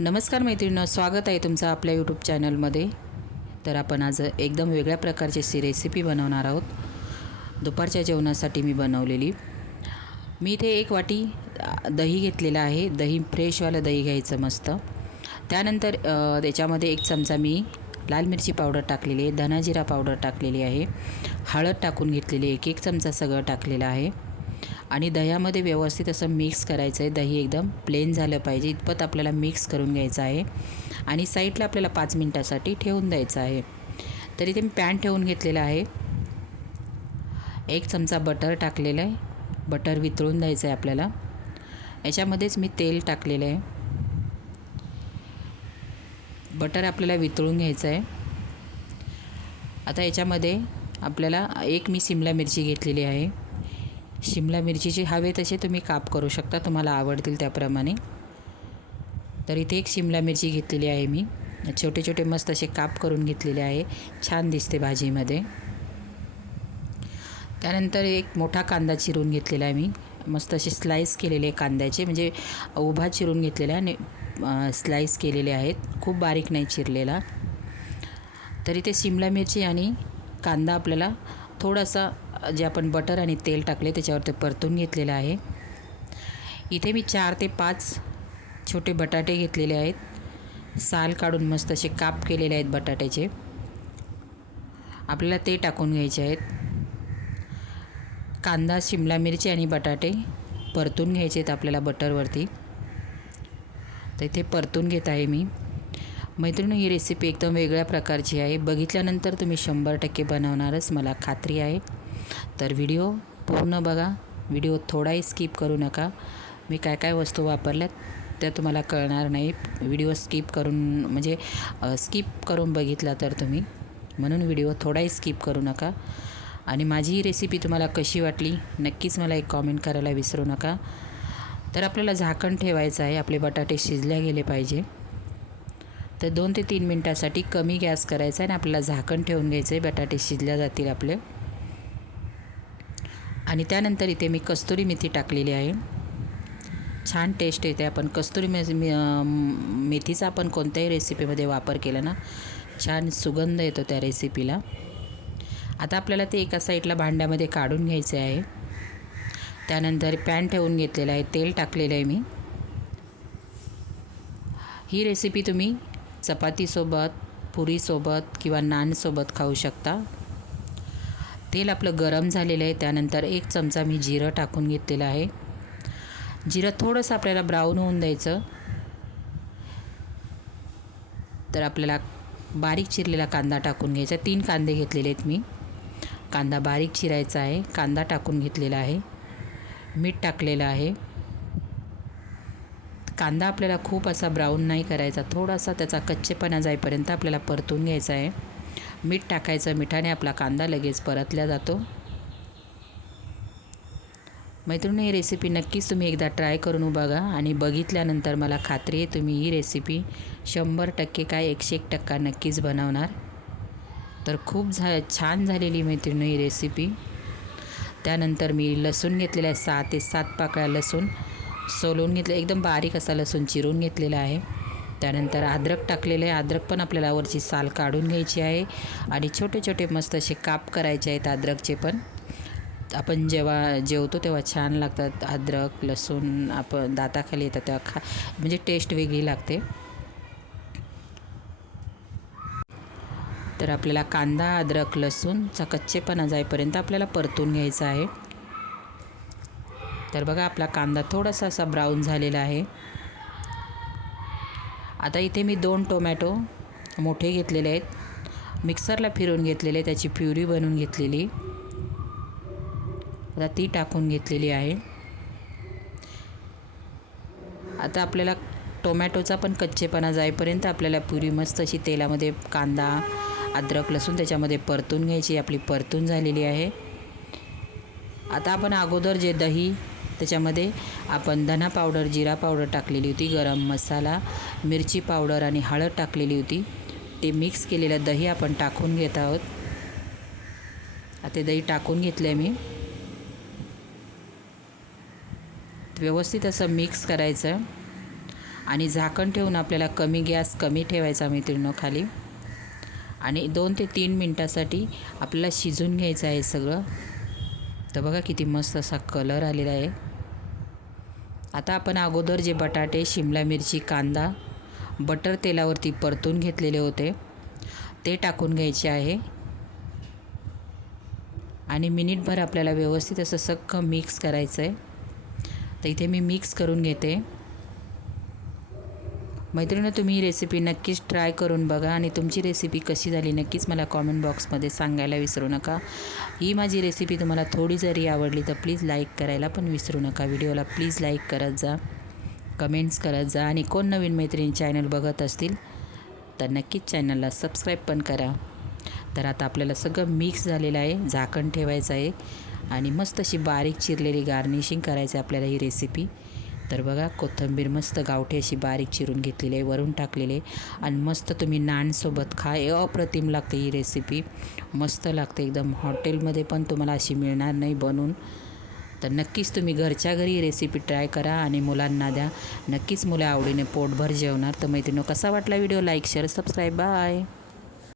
नमस्कार मैत्रिणींनो स्वागत आहे तुमचं आपल्या यूट्यूब चॅनलमध्ये तर आपण आज एकदम वेगळ्या प्रकारची सी रेसिपी बनवणार आहोत. दुपारच्या जेवणासाठी मी बनवलेली. मी इथे एक वाटी दही घेतलेलं आहे. दही फ्रेशवालं दही घ्यायचं मस्त. त्यानंतर त्याच्यामध्ये एक चमचा मी लाल मिरची पावडर टाकलेली आहे. धनाजिरा पावडर टाकलेली आहे. हळद टाकून घेतलेली एक एक चमचा सगळं टाकलेलं आहे. आणि दह्यामध्ये व्यवस्थित असं मिक्स करायचं आहे. दही एकदम प्लेन झालं पाहिजे. इतपत आपल्याला मिक्स करून घ्यायचं आहे. आणि साईडला आपल्याला पाच मिनटासाठी ठेवून द्यायचं आहे. तरी ते मी पॅन ठेवून घेतलेलं आहे. एक चमचा बटर टाकलेलं आहे. बटर वितळून द्यायचं आहे आपल्याला. याच्यामध्येच मी तेल टाकलेलं आहे. बटर आपल्याला वितळून घ्यायचं आहे. आता याच्यामध्ये आपल्याला एक मी शिमला मिरची घेतलेली आहे. शिमला मिरचीचे हवे तसे तुम्ही काप करू शकता तुम्हाला आवडतील त्याप्रमाणे. तर इथे एक शिमला मिरची घेतलेली आहे मी. छोटे छोटे मस्त असे काप करून घेतलेले आहे. छान दिसते भाजीमध्ये. त्यानंतर एक मोठा कांदा चिरून घेतलेला आहे मी. मस्त असे स्लाईस केलेले कांद्याचे म्हणजे उभा चिरून घेतलेला आणि स्लाईस केलेले आहेत. खूप बारीक नाही चिरलेला. तर इथे शिमला मिरची आणि कांदा आपल्याला थोडासा जे आपण बटर आणि तेल टाकले त्याच्यावर ते परतून घेतलेलं आहे. इथे मी चार ते पाच छोटे बटाटे घेतलेले आहेत. साल काढून मस्त असे काप केलेले आहेत बटाट्याचे. आपल्याला ते टाकून घ्यायचे आहेत. कांदा शिमला मिरची आणि बटाटे परतून घ्यायचे आहेत आपल्याला बटरवरती. तर इथे परतून घेत आहे मी. मैत्रिणी ही रेसिपी एकदम वेगळ्या प्रकारची आहे. बघितल्यानंतर तुम्ही शंभर टक्के बनवणारच. मला खात्री आहे. तर व्हिडिओ पूर्ण बघा. व्हिडिओ थोडाही स्किप करू नका. मी काय काय वस्तू वापरल्यात त्या तुम्हाला कळणार नाही. व्हिडिओ स्किप करून म्हणजे स्किप करून बघितला तर तुम्ही. म्हणून व्हिडिओ थोडाही स्किप करू नका. आणि माझी ही रेसिपी तुम्हाला कशी वाटली नक्कीच मला एक कॉमेंट करायला विसरू नका. तर आपल्याला झाकण ठेवायचं आहे. आपले बटाटे शिजल्या गेले पाहिजे. तर दोन ते तीन मिनटासाठी कमी गॅस करायचा आहे आणि आपल्याला झाकण ठेवून घ्यायचं आहे. बटाटे शिजल्या जातील आपले. आणि त्यानंतर इथे मी कस्तुरी मेथी टाकलेली आहे. छान टेस्ट येते. आपण कस्तुरी मे मेथीचा आपण कोणत्याही रेसिपीमध्ये वापर केला ना छान सुगंध येतो त्या रेसिपीला आता आपल्याला ते एका साईडला भांड्यामध्ये काढून घ्यायचे आहे. त्यानंतर पॅन ठेवून घेतलेलं आहे. तेल टाकलेलं आहे मी. ही रेसिपी तुम्ही चपातीसोबत पुरीसोबत किंवा नानसोबत खाऊ शकता. तेल आपलं गरम झालेलं आहे. त्यानंतर एक चमचा मी जिरं टाकून घेतलेलं आहे. जिरं थोडंसं आपल्याला ब्राऊन होऊन द्यायचं. तर आपल्याला बारीक चिरलेला कांदा टाकून घ्यायचा. तीन कांदे घेतलेले आहेत मी. कांदा बारीक चिरायचा आहे. कांदा टाकून घेतलेला आहे. मीठ टाकलेलं आहे. कांदा आपल्याला खूप असा ब्राऊन नाही करायचा. थोडासा त्याचा कच्चेपणा जाईपर्यंत आपल्याला परतून घ्यायचा आहे. मीठ टाकायचं मिठाने आपला कांदा लगेच परतल्या जातो. मैत्रिणी ही रेसिपी नक्कीच तुम्ही एकदा ट्राय करून बघा आणि बघितल्यानंतर मला खात्री आहे तुम्ही ही रेसिपी शंभर टक्के काय एकशे एक टक्का नक्कीच बनवणार. तर खूप झा छान झालेली मैत्रिणी ही रेसिपी त्यानंतर मी लसूण घेतलेला आहे सहा ते सात पाकळ्या लसूण सोलून घेतलं एकदम बारीक असा लसूण चिरून घेतलेला आहे. त्यानंतर अद्रक टाकलेलं आहे. अद्रक पण आपल्याला वरची साल काढून घ्यायची आहे. आणि छोटे छोटे मस्त असे काप करायचे आहेत अद्रकचे पण. आपण जेव्हा जेवतो तेव्हा छान लागतात अद्रक लसूण आपण दाताखाली येतात तेव्हा खा म्हणजे टेस्ट वेगळी लागते. तर आपल्याला कांदा अद्रक लसूणचा कच्चेपणा जाईपर्यंत आपल्याला परतून घ्यायचा आहे. तर बघा आपला कांदा थोडासा असा ब्राऊन झालेला आहे. आता इथे मी दोन टोमॅटो मोठे घेतलेले आहेत. मिक्सरला फिरून घेतलेले त्याची प्युरी बनवून घेतलेली. आता ती टाकून घेतलेली आहे. आता आपल्याला टोमॅटोचा पण कच्चेपणा जाईपर्यंत आपल्याला पुरी मस्त अशी तेलामध्ये कांदा अद्रक लसूण त्याच्यामध्ये परतून घ्यायची. आपली परतून झालेली आहे. आता आपण अगोदर जे दही त्याच्यामध्ये आपण धना पावडर जिरा पावडर टाकलेली होती गरम मसाला मिरची पावडर आणि हळद टाकलेली होती. ते मिक्स केलेलं दही आपण टाकून घेत आहोत. आता ते दही टाकून घेतलं आहे मी. व्यवस्थित असं मिक्स करायचं. आणि झाकण ठेवून आपल्याला कमी गॅस कमी ठेवायचा मैत्रिणीनं खाली. आणि दोन ते तीन मिनटासाठी आपल्याला शिजून घ्यायचं आहे सगळं. तर बघा किती मस्त असा कलर आलेला आहे. आता आपण अगोदर जे बटाटे शिमला मिरची कांदा बटर तेलावरती परतून घेतलेले होते. ते टाकून घ्यायचे आहे. आणि मिनिटभर आपल्याला व्यवस्थित असं सख्खं मिक्स करायचं आहे तर इथे मी मिक्स करून घेते. मैत्रिणी तुम्ही ही रेसिपी नक्कीच ट्राय करून बघा आणि तुमची रेसिपी कशी झाली नक्कीच मला कॉमेंट बॉक्समध्ये सांगायला विसरू नका. ही माझी रेसिपी तुम्हाला थोडी जरी आवडली तर प्लीज लाईक करायला पण विसरू नका. व्हिडिओला प्लीज लाईक करत जा कमेंट्स करत जा आणि कोण नवीन मैत्रिणी चॅनल बघत असतील तर नक्कीच चॅनलला सबस्क्राईब पण करा. तर आता आपल्याला सगळं मिक्स झालेलं आहे झाकण ठेवायचं आहे आणि मस्त अशी बारीक चिरलेली गार्निशिंग करायचं आहे आपल्याला ही रेसिपी तर बघा कोथिंबीर मस्त गावठी अशी बारीक चिरून घेतलेली आहे वरून टाकलेले आणि मस्त तुम्ही नानसोबत खा हे अप्रतिम लागते ही रेसिपी मस्त लागते एकदम. हॉटेलमध्ये पण तुम्हाला अशी मिळणार नाही बनवून तर नक्कीच तुम्ही घरच्या घरी रेसिपी ट्राय करा आणि मुलांना द्या. नक्कीच मुलं आवडीने पोटभर जेवणार. तर मैत्रिणी कसा वाटला video like share subscribe bye